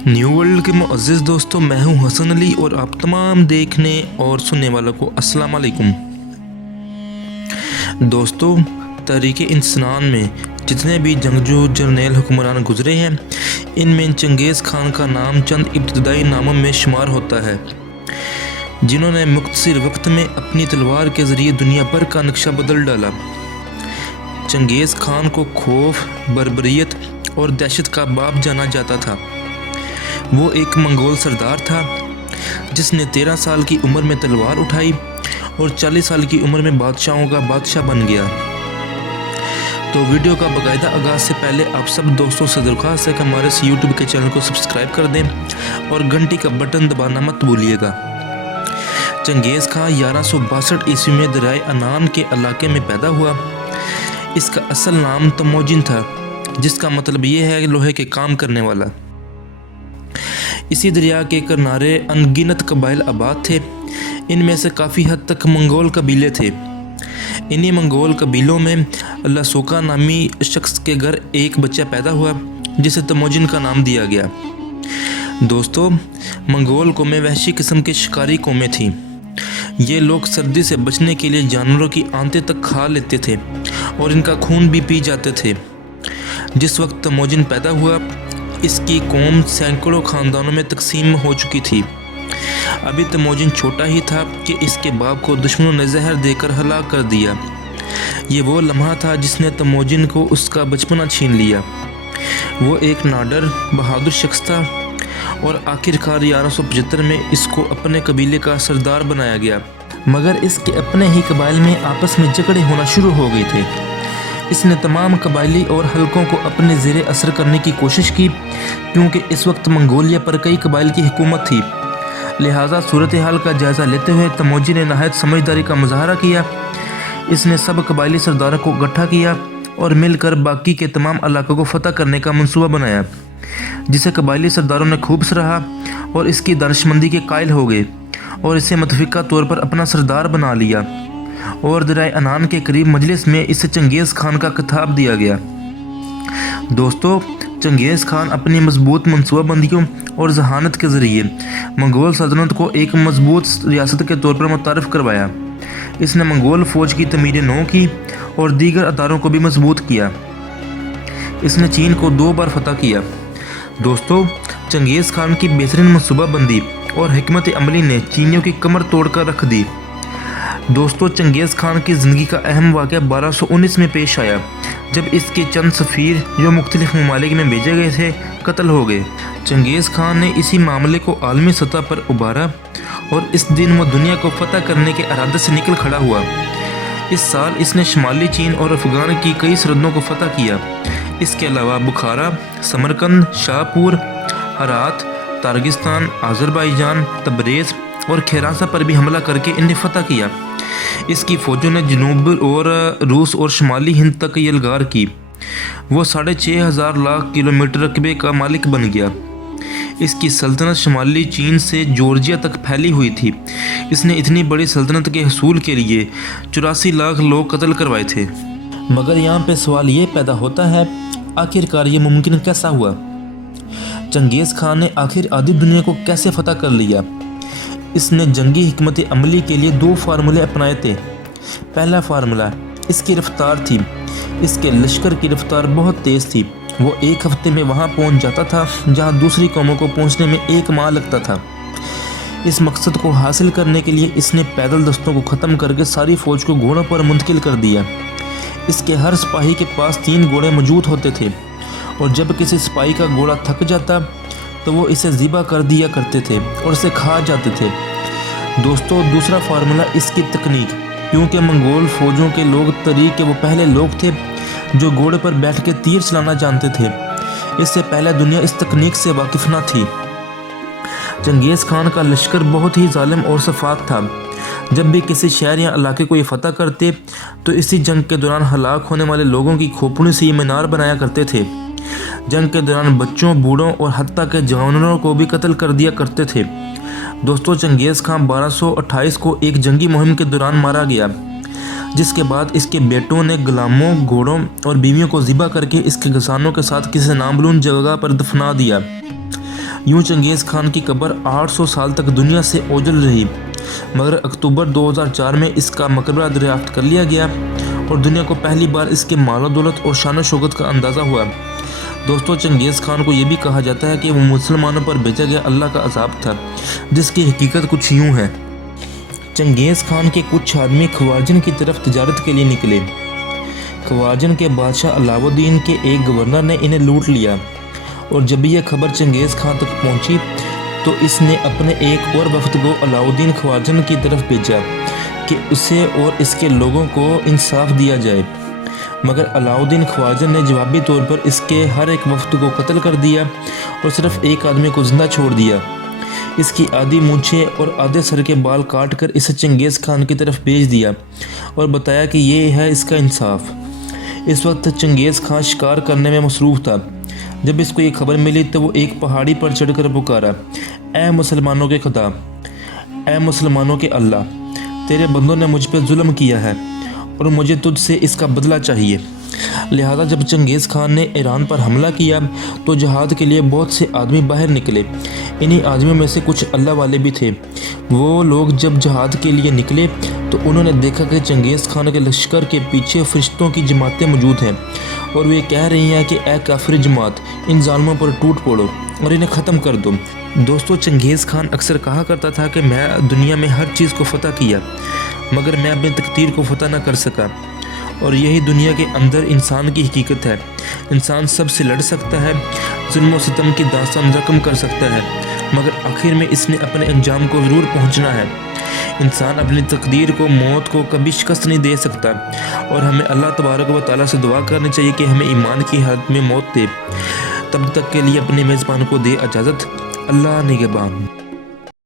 New world के मुअज़्ज़िज़ दोस्तों, मैं हूं हसन अली और आप तमाम देखने और सुनने वालों को अस्सलाम वालेकुम। दोस्तों, तारीख़ इंसान में जितने भी जंगजू जर्नैल हुक्मरान गुज़रे हैं, इनमें चंगेज़ खान का नाम चंद इब्तदाई नामों में शुमार होता है, जिन्होंने मुख्तसर वक्त में अपनी तलवार के ज़रिए दुनिया भर का नक्शा बदल डाला। चंगेज़ खान को खौफ, बर्बरियत और दहशत का बाप जाना जाता था। वो एक मंगोल सरदार था जिसने 13 साल की उम्र में तलवार उठाई और 40 साल की उम्र में बादशाहों का बादशाह बन गया। तो वीडियो का बाकायदा आगाज़ से पहले आप सब दोस्तों से दरख्वास्त है कि हमारे इस यूट्यूब के चैनल को सब्सक्राइब कर दें और घंटी का बटन दबाना मत भूलिएगा। चंगेज़ खान 1162 ईस्वी में दरियाए अनान के इलाके में पैदा हुआ। इसका असल नाम तमोजिन था, जिसका मतलब ये है लोहे के काम करने वाला। इसी दरिया के किनारे अनगिनत कबाइल आबाद थे। इनमें से काफ़ी हद तक मंगोल कबीले थे। इन्हीं मंगोल कबीलों में लसोका नामी शख्स के घर एक बच्चा पैदा हुआ, जिसे तमोजिन का नाम दिया गया। दोस्तों, मंगोल कौमें वहशी किस्म के शिकारी कौमें थीं। ये लोग सर्दी से बचने के लिए जानवरों की आंतें तक खा लेते थे और इनका खून भी पी जाते थे। जिस वक्त तमोजिन पैदा हुआ, इसकी कौम सैकड़ों ख़ानदानों में तकसीम हो चुकी थी। अभी तमोजिन छोटा ही था कि इसके बाप को दुश्मनों ने जहर देकर हलाक कर दिया। ये वो लम्हा था जिसने तमोजिन को उसका बचपना छीन लिया। वो एक नाडर बहादुर शख्स था और आखिरकार 1175 में इसको अपने कबीले का सरदार बनाया गया। मगर इसके अपने ही कबाइल में आपस में झगड़े होना शुरू हो गए थे। इसने तमाम कबाइली और हलकों को अपने ज़ेरे असर करने की कोशिश की, क्योंकि इस वक्त मंगोलिया पर कई कबाइल की हुकूमत थी। लिहाजा सूरत हाल का जायज़ा लेते हुए तमोजिन ने नहायत समझदारी का मुजाहरा किया। इसने सब कबाइली सरदारों को इकट्ठा किया और मिलकर बाकी के तमाम इलाकों को फतह करने का मंसूबा बनाया, जिसे कबाइली सरदारों ने खूब सराहा और इसकी दानिशमंदी के कायल हो गए और इसे मुतफ़िका तौर पर अपना सरदार बना लिया। और दरियाए अनान के करीब मजलिस में इसे चंगेज़ खान का खिताब दिया गया। दोस्तों, चंगेज़ खान अपनी मजबूत मनसूबाबंदियों और जहानत के ज़रिए मंगोल सल्तनत को एक मजबूत रियासत के तौर पर मुतारफ़ करवाया। इसने मंगोल फ़ौज की तमीर नौ की और दीगर अदारों को भी मजबूत किया। इसने चीन को 2 बार फतह किया। दोस्तों, चंगेज़ खान की बेहतरीन मनसूबाबंदी और हिकमत अमली ने चीनियों की कमर तोड़ कर रख दी। दोस्तों, चंगेज़ खान की ज़िंदगी का अहम वाक़या 1219 में पेश आया, जब इसके चंद सफ़ीर जो मुख्तलिफ़ ममालिक में भेजे गए थे कत्ल हो गए। चंगेज़ खान ने इसी मामले को आलमी सतह पर उभारा और इस दिन वो दुनिया को फतह करने के इरादे से निकल खड़ा हुआ। इस साल इसने शुमाली चीन और अफ़गान की कई सरहदों को फतह किया। इसके अलावा बुखारा, समरकंद, शाहपुर, हरात, तार्किस्तान, आज़रबाईजान, तबरेज़ और खेरासा पर भी हमला करके इन्हें फतह किया। इसकी फ़ौजों ने जनूब और रूस और शुमाली हिंद तक यलगार की। वो 6500 लाख किलोमीटर रकबे का मालिक बन गया। इसकी सल्तनत शुमाली चीन से जॉर्जिया तक फैली हुई थी। इसने इतनी बड़ी सल्तनत के हसूल के लिए 84 लाख लोग कत्ल करवाए थे। मगर यहाँ पे सवाल ये पैदा होता है, आखिरकार ये मुमकिन कैसा हुआ? चंगेज़ खान ने आखिर आधी दुनिया को कैसे फतह कर लिया? इसने जंगी हिकमत अमली के लिए 2 फार्मूले अपनाए थे। पहला फार्मूला इसकी रफ्तार थी। इसके लश्कर की रफ्तार बहुत तेज़ थी। वो 1 हफ्ते में वहाँ पहुँच जाता था जहाँ दूसरी कौमों को पहुँचने में 1 माह लगता था। इस मकसद को हासिल करने के लिए इसने पैदल दस्तों को ख़त्म करके सारी फ़ौज को घोड़ों पर मुंतकिल कर दिया। इसके हर सिपाही के पास 3 घोड़े मौजूद होते थे और जब किसी सिपाही का घोड़ा थक जाता तो वो इसे ज़िबा कर दिया करते थे और इसे खा जाते थे। दोस्तों, दूसरा फार्मूला इसकी तकनीक, क्योंकि मंगोल फ़ौजों के लोग तरीक़ के वो पहले लोग थे जो घोड़े पर बैठ के तीर चलाना जानते थे। इससे पहले दुनिया इस तकनीक से वाकिफ़ न थी। चंगेज़ खान का लश्कर बहुत ही जालिम और सफाक था। जब भी किसी शहर या इलाके को ये फतह करते तो इसी जंग के दौरान हलाक होने वाले लोगों की खोपड़ी से ये मीनार बनाया करते थे। जंग के दौरान बच्चों, बूढ़ों और हत्ता के जानवरों को भी कत्ल कर दिया करते थे। दोस्तों, चंगेज़ खान 1228 को एक जंगी मुहिम के दौरान मारा गया, जिसके बाद इसके बेटों ने गुलामों, घोड़ों और बीवियों को ज़िबा करके इसके गसानों के साथ किसी नामालूम जगह पर दफना दिया। यूं चंगेज़ खान की कब्र 800 साल तक दुनिया से ओझल रही, मगर अक्टूबर 2004 में इसका मकबरा दरियाफ्त कर लिया गया और दुनिया को पहली बार इसके मालो दौलत और शान शौकत का अंदाज़ा हुआ। दोस्तों, चंगेज़ खान को ये भी कहा जाता है कि वो मुसलमानों पर भेजा गया अल्लाह का अज़ाब था, जिसकी हकीकत कुछ यूँ है। चंगेज़ खान के कुछ आदमी ख्वाजन की तरफ तिजारत के लिए निकले। ख्वाजन के बादशाह अलाउद्दीन के एक गवर्नर ने इन्हें लूट लिया और जब यह खबर चंगेज़ खान तक पहुंची तो इसने अपने एक और वफ्द को अलाउद्दीन ख्वाजन की तरफ भेजा कि उसे और इसके लोगों को इंसाफ दिया जाए, मगर अलाउद्दीन ख्वाजन ने जवाबी तौर पर इसके हर एक वफ्द को कत्ल कर दिया और सिर्फ एक आदमी को जिंदा छोड़ दिया। इसकी आधी मूंछें और आधे सर के बाल काट कर इसे चंगेज़ खान की तरफ भेज दिया और बताया कि ये है इसका इंसाफ। इस वक्त चंगेज़ खान शिकार करने में मसरूफ़ था। जब इसको ये खबर मिली तो वो एक पहाड़ी पर चढ़कर पुकारा, ऐ मुसलमानों के खुदा, ऐ मुसलमानों के अल्लाह, तेरे बंदों ने मुझ पर जुल्म किया है और मुझे तुझसे इसका बदला चाहिए। लिहाजा जब चंगेज़ खान ने ईरान पर हमला किया तो जहाद के लिए बहुत से आदमी बाहर निकले। इन्हीं आदमियों में से कुछ अल्लाह वाले भी थे। वो लोग जब जहाद के लिए निकले तो उन्होंने देखा कि चंगेज़ खान के लश्कर के पीछे फरिश्तों की जमातें मौजूद हैं और वे कह रही हैं कि ए काफिर जमात, इन जालिमों पर टूट पड़ो और इन्हें ख़त्म कर दो। दोस्तों, चंगेज़ खान अक्सर कहा करता था कि मैं दुनिया में हर चीज़ को फ़तह किया, मगर मैं अपनी तकदीर को फ़तह न कर सका। और यही दुनिया के अंदर इंसान की हकीकत है। इंसान सबसे लड़ सकता है, जुल्म व सितम की दास्तान रकम कर सकता है, मगर आखिर में इसने अपने अंजाम को ज़रूर पहुंचना है। इंसान अपनी तकदीर को, मौत को कभी शिकस्त नहीं दे सकता और हमें अल्लाह तबारक व तआला से दुआ करनी चाहिए कि हमें ईमान की हालत में मौत दे। तब तक के लिए अपने मेज़बान को दे इजाज़त। अल्लाह निगहबान।